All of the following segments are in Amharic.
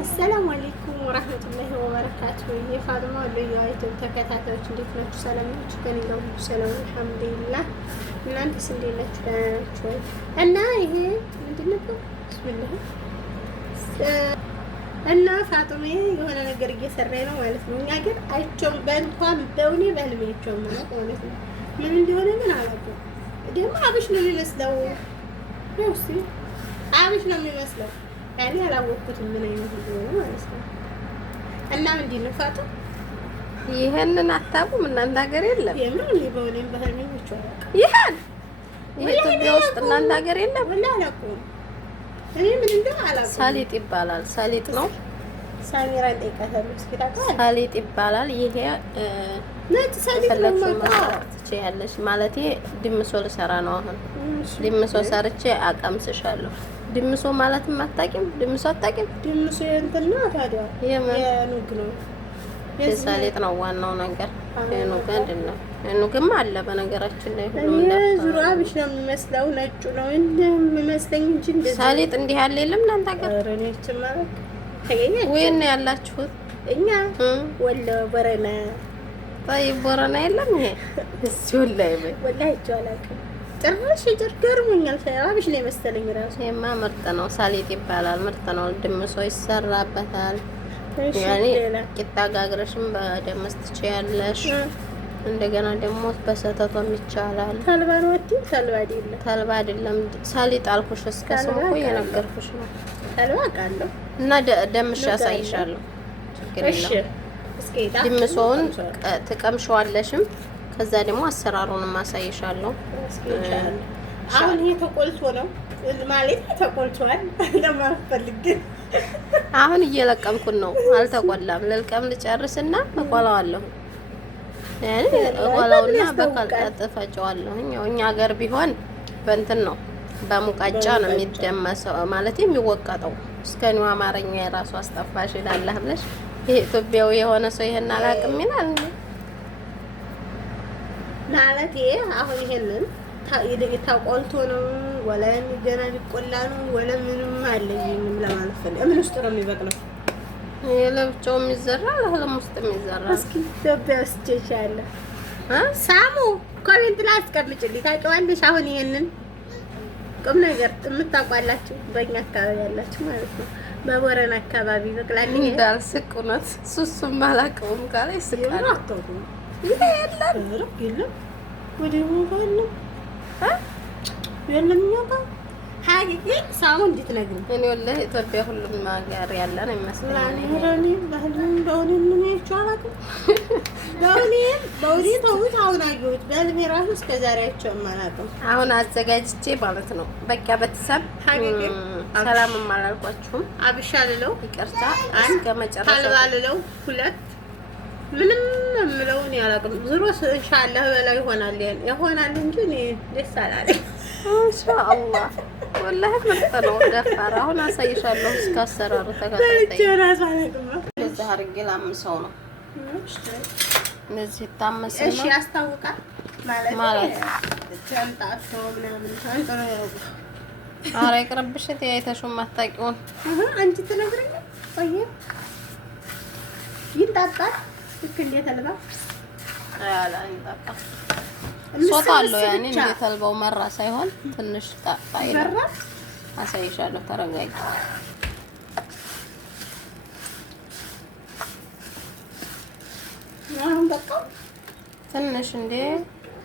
አሰላሙ አለይኩም ወራህመቱላሂ ወበረካቱ። የፋጡማ ልዩ ዩቲዩብ ተከታታዮች እንዴት ናችሁ? ሰላም ናችሁ? ከኔ ጋር ሁሉ ሰላም አልሐምዱሊላህ። እናንተስ እንዴት ናችሁ? ደህና ናችሁ ወይ? እና ይሄ ምንድን ነበር? ቢስሚላህ እና ፋጡማ የሆነ ነገር እየሰራኝ ነው ማለት ነው። እኛ ግን አይቼውም በእንኳን በእውኔ በህልሜ አይቼውም ማለት ነው። ምን እንደሆነ ግን አላውቅም። ደግሞ አብሽ ነው የሚመስለው። ነው እስኪ አብሽ ነው የሚመስለው። ያኔ አላወቅኩትም ምን አይነት እንደሆነ ማለት ነው። እና ምንድን ነው ፋጡ? ይሄንን አታውቁም እናንተ ሀገር የለም? የምን እኔ በእውኔም በህልሜ አይቼው አላውቅም። ይሄን ኢትዮጵያ ውስጥ እናንተ ሀገር የለም? ወላሂ አላውቅም። እኔ ምን እንደሆነ አላውቅም። ሰሊጥ ይባላል። ሰሊጥ ነው። ሳሚራ ጠይቃታለሁ። እስኪ ታውቃለህ? ሰሊጥ ይባላል። ይሄ ነጭ ሰሊጥ ነው ማለት ትችያለሽ። ማለቴ ድምሶ ልሰራ ነው አሁን። ድምሶ ሰርቼ አቀምስሻለሁ። ድምሶ ማለትም አታውቂም? ድምሶ አታውቂም? ድምሶ እንትን ነው ታዲያ የኑግ ነው የሰሊጥ ነው ዋናው ነገር። የኑግ አይደለም። የኑግም አለ በነገራችን ላይ ሁሉም ዙሩ አብሽ ነው የሚመስለው። ነጩ ነው እንደሚመስለኝ እንጂ እንደዚህ ሰሊጥ እንዲህ ያለ የለም እናንተ ሀገር? ረኔች ማለት ተገኘች ወይ ነው ያላችሁት? እኛ ወሎ ቦረና طيب ቦረና የለም። ይሄ እሱ ወላሂ አላውቅም። ጭራሽ ገርሞኛል። አብሽ ነው የመሰለኝ ራሱ። ይሄማ ምርጥ ነው። ሰሊጥ ይባላል። ምርጥ ነው። ድምሶ ይሰራበታል። ያኔ ቂጣ ጋግረሽም በደምስ ትችያለሽ። እንደገና ደግሞ በሰተቶም ይቻላል። ተልባ ነው ወዲ ተልባ አይደለም። ተልባ አይደለም። ሰሊጥ አልኩሽ። እስከ ስሙ እኮ የነገርኩሽ ነው። ተልባ ቃለሁ እና ደምሽ ያሳይሻለሁ። ችግር የለም። እስኪ ድምሶውን ትቀምሽዋለሽም። ከዛ ደግሞ አሰራሩንም አሳይሻለሁ። አሁን ይሄ ተቆልቶ ነው ማለት ተቆልቷል ለማፈልግ አሁን እየለቀምኩን ነው። አልተቆላም። ልልቀም ልጨርስና እቆላዋለሁ። ያኔ እቆላውና በቃልጣት ፈጨዋለሁ። እኛ ሀገር ቢሆን በእንትን ነው በሙቃጫ ነው የሚደመሰው ማለት የሚወቀጠው። እስከኒው አማርኛ የራሱ አስጠፋሽ ይላል ብለሽ ይሄ ኢትዮጵያዊ የሆነ ሰው ይሄን አላውቅም ይላል ማለት ይሄ አሁን ይሄንን ተቆልቶ ነው ወላ ገና ሊቆላ ነው ወላ ምንም አለኝም ለማለት ፈልግ። ምን ውስጥ ነው የሚበቅለው? ለብቻው የሚዘራ ለህለም ውስጥ የሚዘራ። እስኪ ኢትዮጵያ ውስጥ ይቻላል ሳሙ ኮሜንት ላይ አስቀምጪልኝ። ታውቂዋለሽ? አሁን ይሄንን ቁም ነገር የምታውቋላችሁ በእኛ አካባቢ ያላችሁ ማለት ነው። በቦረና አካባቢ በቅላል ይሄ እንዳልስቅ እውነት ሱሱም አላውቀውም ካለ ይስቃል። ይሄ የለም ወደ ሞባይል ነው የለም ነው ሀቂቂ ሳሙ እንድትነግሪኝ። እኔ ወላሂ ኢትዮጵያ ሁሉም ሀገር ያለ ነው ይመስለኛል። እኔ ባህልን በእውኔ ምን ይቻላል? በእውኔ ተውት። አሁን አየሁት በህልሜ ራሱ እስከ ዛሬ አይቼውም አላውቅም። አሁን አዘጋጅቼ ማለት ነው። በቃ ቤተሰብ ሀቂቂ ሰላምም አላልኳችሁም። አብሻ ልለው ይቅርታ እስከ መጨረሻው ታልባ ልለው ሁለት ምንም የምለው እኔ አላውቅም። ዙሮ ኢንሻአላህ በላይ ይሆናል እንጂ እኔ ደስ አላለኝ። ኢንሻአላህ ወላሂ ምርጥ ነው። ደፋር አሁን አሳይሻለሁ። እስከ አሰራሩ ተከታታይ ጀራስ አላውቅም። እንደዛ አድርጌ ላምሰው ነው። እንደዚህ ታመሰ ነው። እሺ ያስታውቃል ማለት ተንጣቶ ምናምን ታንጠራ ያው ኧረ ይቅርብሽ። ተያይተሽው ማታውቂውን አንቺ ትነግሪኝ። ቆይ ይጣጣል ልክ እንደ ተልባ አላ ይጣጣ ሶታ አለው። ያኔ እንደ ተልባው መራ ሳይሆን ትንሽ ጣጣ ይላል። አሳይሻለሁ። ተረጋጊ። አሁን በቃ ትንሽ እንደ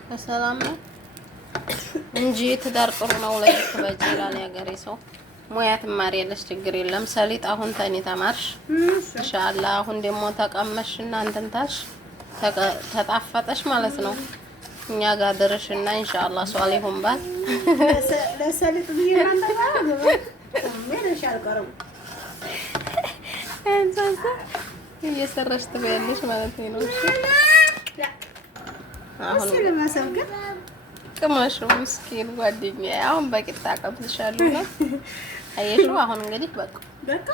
በሰላም ነው እንጂ ትዳር ጥሩ ነው። ላይ ተበጅ ይላል ያገሬ ሰው። ሙያ ትማሪያለሽ፣ ችግር የለም። ሰሊጥ አሁን ተኔ ተማርሽ ኢንሻአላህ። አሁን ደግሞ ተቀመሽ እና እንትን ታልሽ ተጣፈጠሽ ማለት ነው። እኛ ጋር ድረሽና ኢንሻአላህ ሷሊሁን ባል ለሰሊጥ ቢራንዳ ምን ይሻልቀረው እንዛዛ እየሰራሽ ትበያለሽ ማለት ነው። እሺ አሁን ስለማሰብከ ቅመሹ ምስኪን ጓደኛዬ። አሁን በቂጣ ቀብልሻለሁ ነው አየሽው። አሁን እንግዲህ በቃ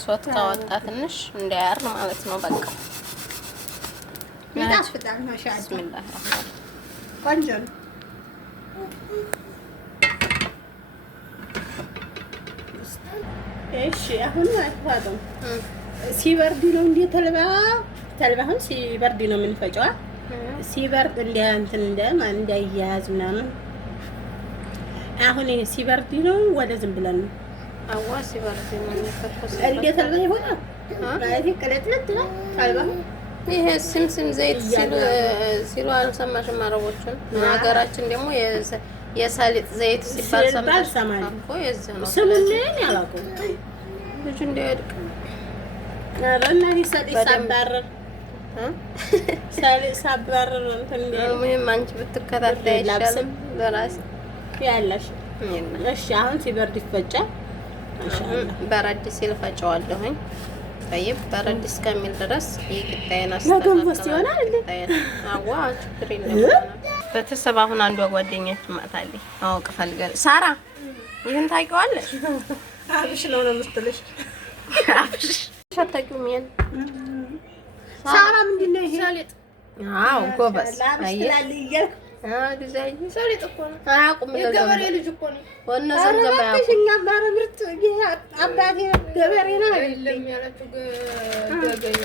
ሶት ካወጣ ትንሽ እንዳያር ማለት ነው። በቃ ይጣፍጣል። ማሻአላህ ቢስሚላህ ቆንጆ ነው። እሺ አሁን አትፋጠው ሲበርድ ነው እንዴ ተልባውን ሲበርድ ነው የምንፈጨው። ሲበርድ እንትን እንዳይያያዝ ምናምን። አሁን ይሄ ሲበርድ ነው ወደ ዝም ብለን ነው አዋ ሲበርድ ነው የሚፈጨው። እንዴ ተልባ ይሆናል ማለት ቅለጥለት ነው ተልባው። ይሄ ስምስም ዘይት ሲሉ አልሰማሽም? አረቦቹን ሀገራችን ደግሞ የሰሊጥ ዘይት ሲባል ሰማሽ እኮ? የዚህ ነው ስሙን ያላውቁም ልጁ እንዳይወድቅ። ኧረ እናቴ ሰሊጥ ሳባረር ሰሊጥ ሳባረር እንትን ምንም አንቺ ብትከታተይ አይሻልም? ለራስ ያለሽ እሺ። አሁን ሲበርድ ይፈጫል። በረድ ሲል ፈጨዋለሁኝ። ጠይብ በረድ እስከሚል ድረስ የቂጣዬን አስተካክላለሁ። አዋ ችግር የለም። ቤተሰብ አሁን አንዷ ጓደኛችን መጣለች። አውቅ ፈልገን ሳራ ይሄን ታውቂዋለሽ? አብሽ ነው የምትልሽ። አብሽ አታውቂውም? ይሄን ሳራ ምንድን ነው ይሄ? ሰሊጥ። አዎ ጎበዝ። ሰሊጥ እኮ ነው። አያውቁም። የገበሬ ልጅ እኮ ነው። ወነዘም ዘማያውቁ እኛ ባረብርት አባቴ ገበሬ ነው አይደለም ያላችሁ ገበሬ።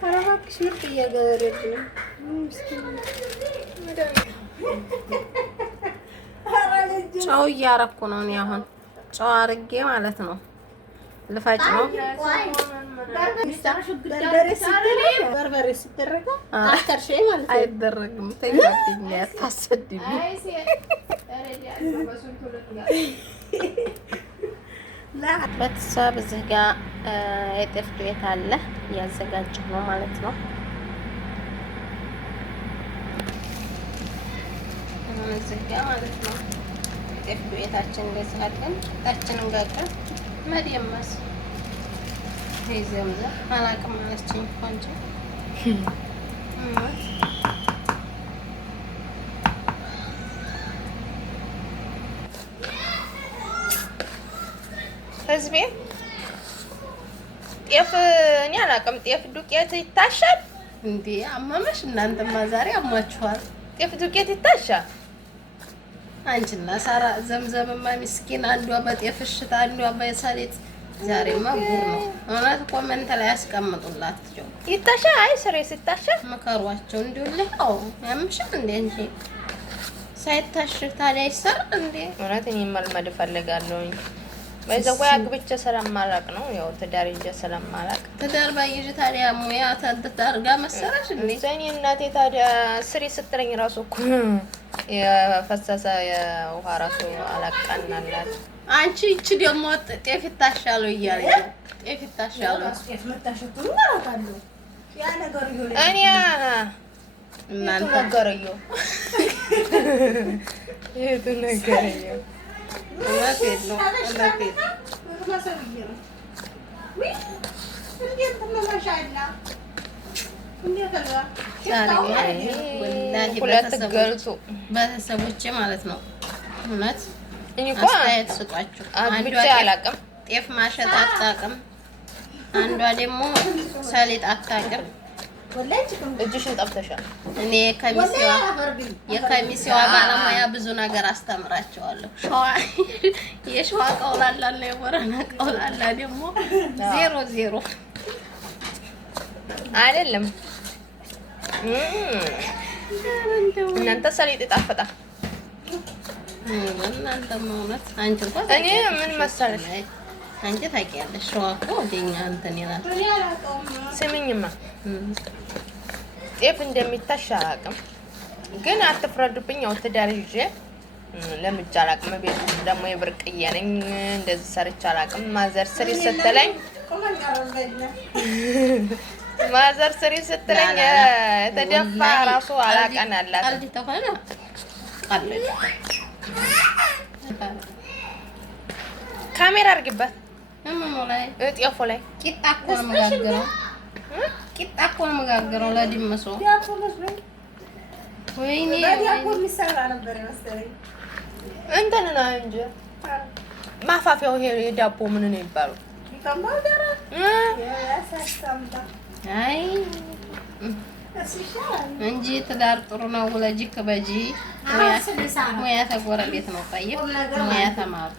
ኧረ እባክሽ ምርጥ የገበሬ ልጅ ነው። ጨው እያረኩ ነው እኔ አሁን ጨው አድርጌ ማለት ነው። ልፈጭ ነው። በርበሬ ሲደረግ አከርሽ ማለት ነው። አይደረግም። ተይኝ አታሰድኝ። ቤተሰብ እዚህ ጋር የጤፍ ዱቄት አለ እያዘጋጀሁ ነው ማለት ነው። እዚህ ጋር ማለት ነው የጤፍ ዱቄታችን እንደዚህ አድርገን ቂጣችንን ጋግረን መደመስ ይዘምዘም አላውቅም አለችኝ እኮ እንጂ ህዝቤ ጤፍ እኔ አላውቅም። ጤፍ ዱቄት ይታሻል እንዴ? አመመሽ? እናንተማ ዛሬ አሟችኋል። ጤፍ ዱቄት ይታሻል? አንቺና ሳራ ዘምዘምማ ምስኪን፣ አንዷ በጤፍ እሽታ፣ አንዷ በሰሊጥ። ዛሬማ ጉር ነው እውነት። ኮመንት ላይ ያስቀምጡላችሁ። ይታሻ? አይ ስሬ ሲታሻ መከሯቸው። እንዲሁልህ አው ያምሽን እንዴ እንጂ ሳይታሽ ታዲያ ይሰራል እንዴ? እውነት እኔ መልመድ እፈልጋለሁኝ። በዛው አግብቼ ስለማላቅ ነው። ያው ትዳር ይዤ ስለማላቅ ትዳር ባይዤ ታዲያ ሙያ ታድርጋ መሰራሽ እንዴ? ዘኔ እናቴ ታዲያ ስሪ ስትለኝ ራሱ እኮ የፈሰሰ የውሃ ራሱ አላቃናላት። አንቺ እቺ ደግሞ ጤፍ ይታሻለው እያለኝ ነው። ጤፍ ይታሻለው ጤፍ መታሸቱ ነው ያ ነገር ይሁን። እኔ እናንተ ነገርየው የቱ ነገርየው እናቴ ነው እናቴ ሁለት ገልጹ ቤተሰቦቼ ማለት ነው። እውነት አስተያየት ስጧቸው። አንዷ አላውቅም ጤፍ ማሸት አታውቅም፣ አንዷ ደግሞ ሰሊጥ አታውቅም። እጅሽን ጠብተሻል። እኔ የከሚሴዋ ባለሙያ ብዙ ነገር አስተምራቸዋለሁ። የሸዋ ቀውላላ እና የቦረና ቀውላላ ደግሞ 0-0 አይደለም። እናንተ ሰሊጥ ይጣፍጣል። እናንተማ እውነት አንቺ እንኳን እኔ ምን መሰለሽ አንቺ ታውቂያለሽ። ሸዋ እኮ ወደኛ እንትን ይላል። ስሚኝማ ጤፍ እንደሚታሽ አላውቅም፣ ግን አትፍረዱብኝ። ያው ትዳር ይዤ ለምጄ አላውቅም። ቤት ውስጥ ደግሞ የብርቅዬ ነኝ። እንደዚህ ሰርቼ አላውቅም። ማዘር ስሪ ስትለኝ የተደፋ ራሱ አላውቀን አላት። ካሜራ አድርጊበት ጤፉ ላይ ቂጣ እኮ ነው የምጋግረው ለድመሶ። ወይኔ እንትን ነው እንጂ ማፋፊያው ይሄ የዳቦ ምን ነው የሚባለው? አይ እንጂ ትዳር ጥሩ ነው። ውለጂ ክበጂ። ሙያ ተጎረቤት ነው። ጠይቅ ሙያ ተማሩ።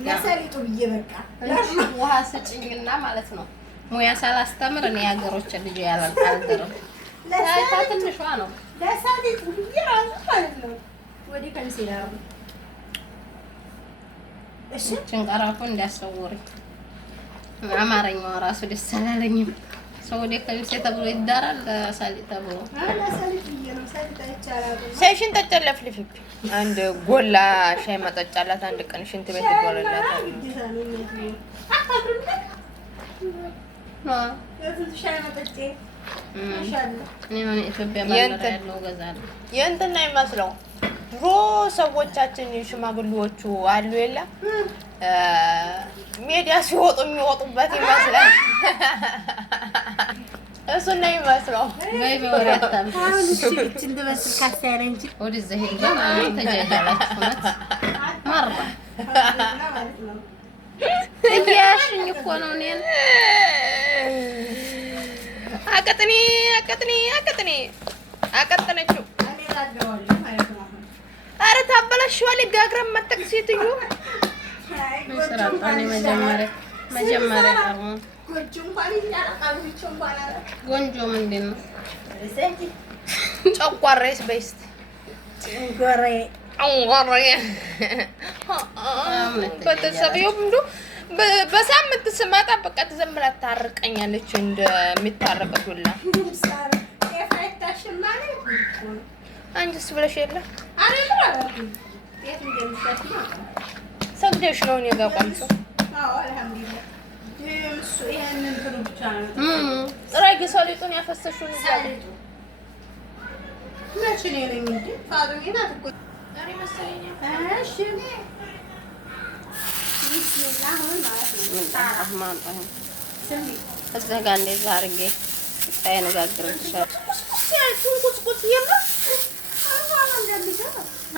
ለሰሊጡ ብዬ በቃ ውሃ ስጭኝና ማለት ነው። ሙያ ሳላስተምር እኔ ሀገሮች ልጅ ያላልደረም ለሳይታ ትንሿ ነው። ለሰሊጡ ብዬ ራሱ ማለት ነው ወዲህ ከንሲላሩ እሺ ጭንቀራፉ እንዳያሰውሪ አማርኛው ራሱ ደስ አላለኝም። ሰው ወዲህ ከንሲ ተብሎ ይዳራል ለሰሊጥ ተብሎ ለሰሊጥ ብዬ ነው። ሰሊጥ አይቻላል። ሻይሽን ጠጨለፍልፊ አንድ ጎላ ሻይ መጠጫላት አንድ ቀን ሽንት ቤት ይወለላታል። የእንትና ይመስለው ድሮ ሰዎቻችን ሽማግሌዎቹ አሉ የለ ሜዳ ሲወጡ የሚወጡበት ይመስላል። እሱን ነው የሚመስለው። ወይ በወራታም አሁን እሺ እንደ መስል ካሳያለ እንጂ ወደዛ ሄዱ ማለት ተጃጃላችሁ ማራ እያሽኝ እኮ ነው እኔን አቀጥነችው። ኧረ ታበላሽዋል። ጋግረም መጠቅ ሴትዮ ስራጣኔ መጀመሪያ ቀርሞ ጎንጆ ምንድን ነው? ጨጓራዬስ በይስት ጨጓራዬ በተሰቢው እንዶ በሳምንት ስመጣ በቃ ተዘምራ ታርቀኛለች እንደሚታረቀት ሁላ። አንቺስ ብለሽ የለ ሰግደሽ ነው እኔ ጋር ቆምሽው። ጥራጊ ሰሊጡን ያፈሰሽው ነው እዚህ ጋር እንደዛ አድርጌ እነጋግርልሻለሁ።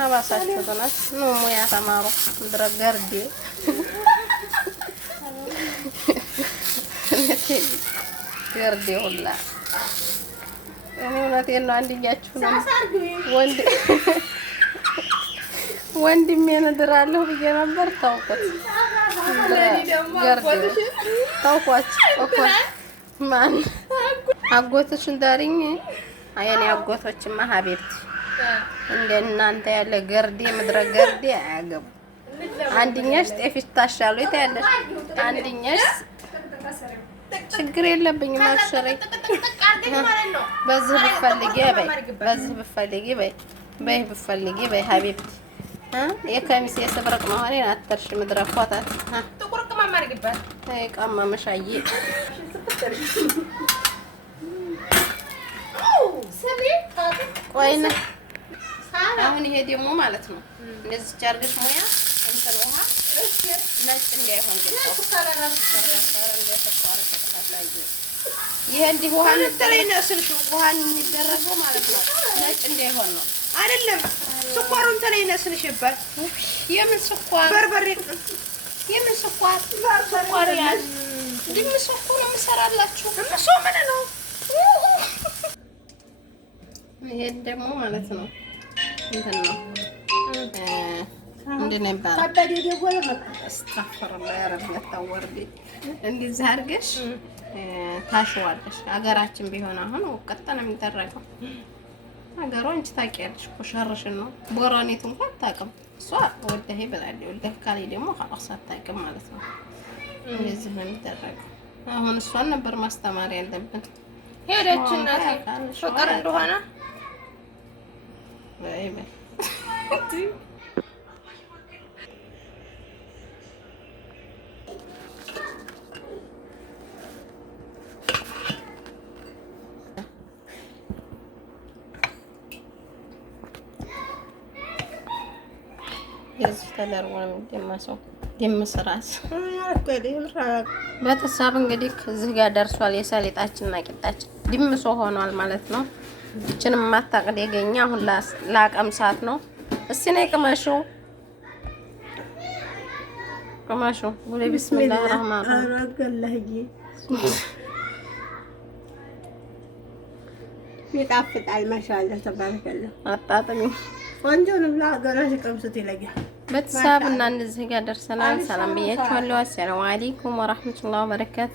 አባሳችሁት ናት ኑ ሙያ ተማሩ። ምድረ ገርዴ ገርዴ ሁላ እኔ እውነቴን ነው። አንድኛችሁ ነው ወንድሜን እድራለሁ ብዬ ነበር። ታውቁት ታውቋቸው እኮ ማን አጎትሽን ዳሪኝ። የኔ አጎቶችማ ሀቢብቲ እንደ እናንተ ያለ ገርዴ ምድረ ገርዴ አያገቡ። አንድኛሽ ጤፍሽ ታሻሉ ይታያለሽ። አንድኛሽ ችግር የለብኝም አብሽረኝ። በዚህ ብፈልጊ በይ፣ በዚህ ብፈልጊ በይ፣ በይ ብፈልጊ በይ ሀቢብቲ። የከሚሴ ስብርቅ መሆኔን አትርሽ። ምድረ ኮተት ጥቁር ቅመም አድርጊበት። ቀመመሻዬ ቆይና አሁን ይሄ ደግሞ ማለት ነው እንደዚህ ቻርግሽ ሙያ እንትን ውሃ ነጭ እንዳይሆን ይሄ እንዲህ ውሃ ውሃ የሚደረገው ማለት ነው ነጭ እንዳይሆን ነው አይደለም። ስኳሩን ተለይነስልሽበት። የምን ስኳር በርበሬ፣ የምን ስኳር ስኳር ያዝ ድምጽ እኮ ነው የምሰራላችሁ። እሱ ምን ነው ይሄ ደግሞ ማለት ነው እንትን ነው እንደኔ ባራ ታበደ ደጎለ አስተፈረላ ያረብ ታወርዲ እንደዚህ አድርገሽ ታሽዋለሽ። ሀገራችን ቢሆን አሁን ወቀጥ ነው የሚደረገው። ሀገሯ አንቺ ታውቂያለሽ እኮ ሸርሽን ነው። ቦራኔት እንኳን አታውቅም እሷ። ወደህ ይበላል ወደህ ካሊ ደግሞ خلاص አታውቅም ማለት ነው። እንደዚህ ነው የሚደረገው። አሁን እሷን ነበር ማስተማር ያለብን። ሄደች እናቴ ፍቅር እንደሆነ በይ በይ የዚህ ተደርጎ ነው የሚደመሰው። ደምስራስ ቤተሰብ እንግዲህ እዚህ ጋር ደርሷል። የሰሊጣችንና ቂጣችን ድምሶ ሆኗል ማለት ነው። እቺንም ማታቀድ የገኛ አሁን ላቀምሳት ነው። እስቲ ነይ ቅመሹ፣ ቅመሹ ወለ ቢስሚላህ ረህማን ረሂም። ይጣፍጣል። ማሻአላህ ተባረከላህ። አጣጥሚ ቆንጆ ነው። ገና ሲቀምሱት ይለያል። ቤተሰብ እና እነዚህ ጋር ደርሰናል። ሰላም ብያችኋለሁ። አሰላሙ አለይኩም ወራህመቱላሂ ወበረካቱ።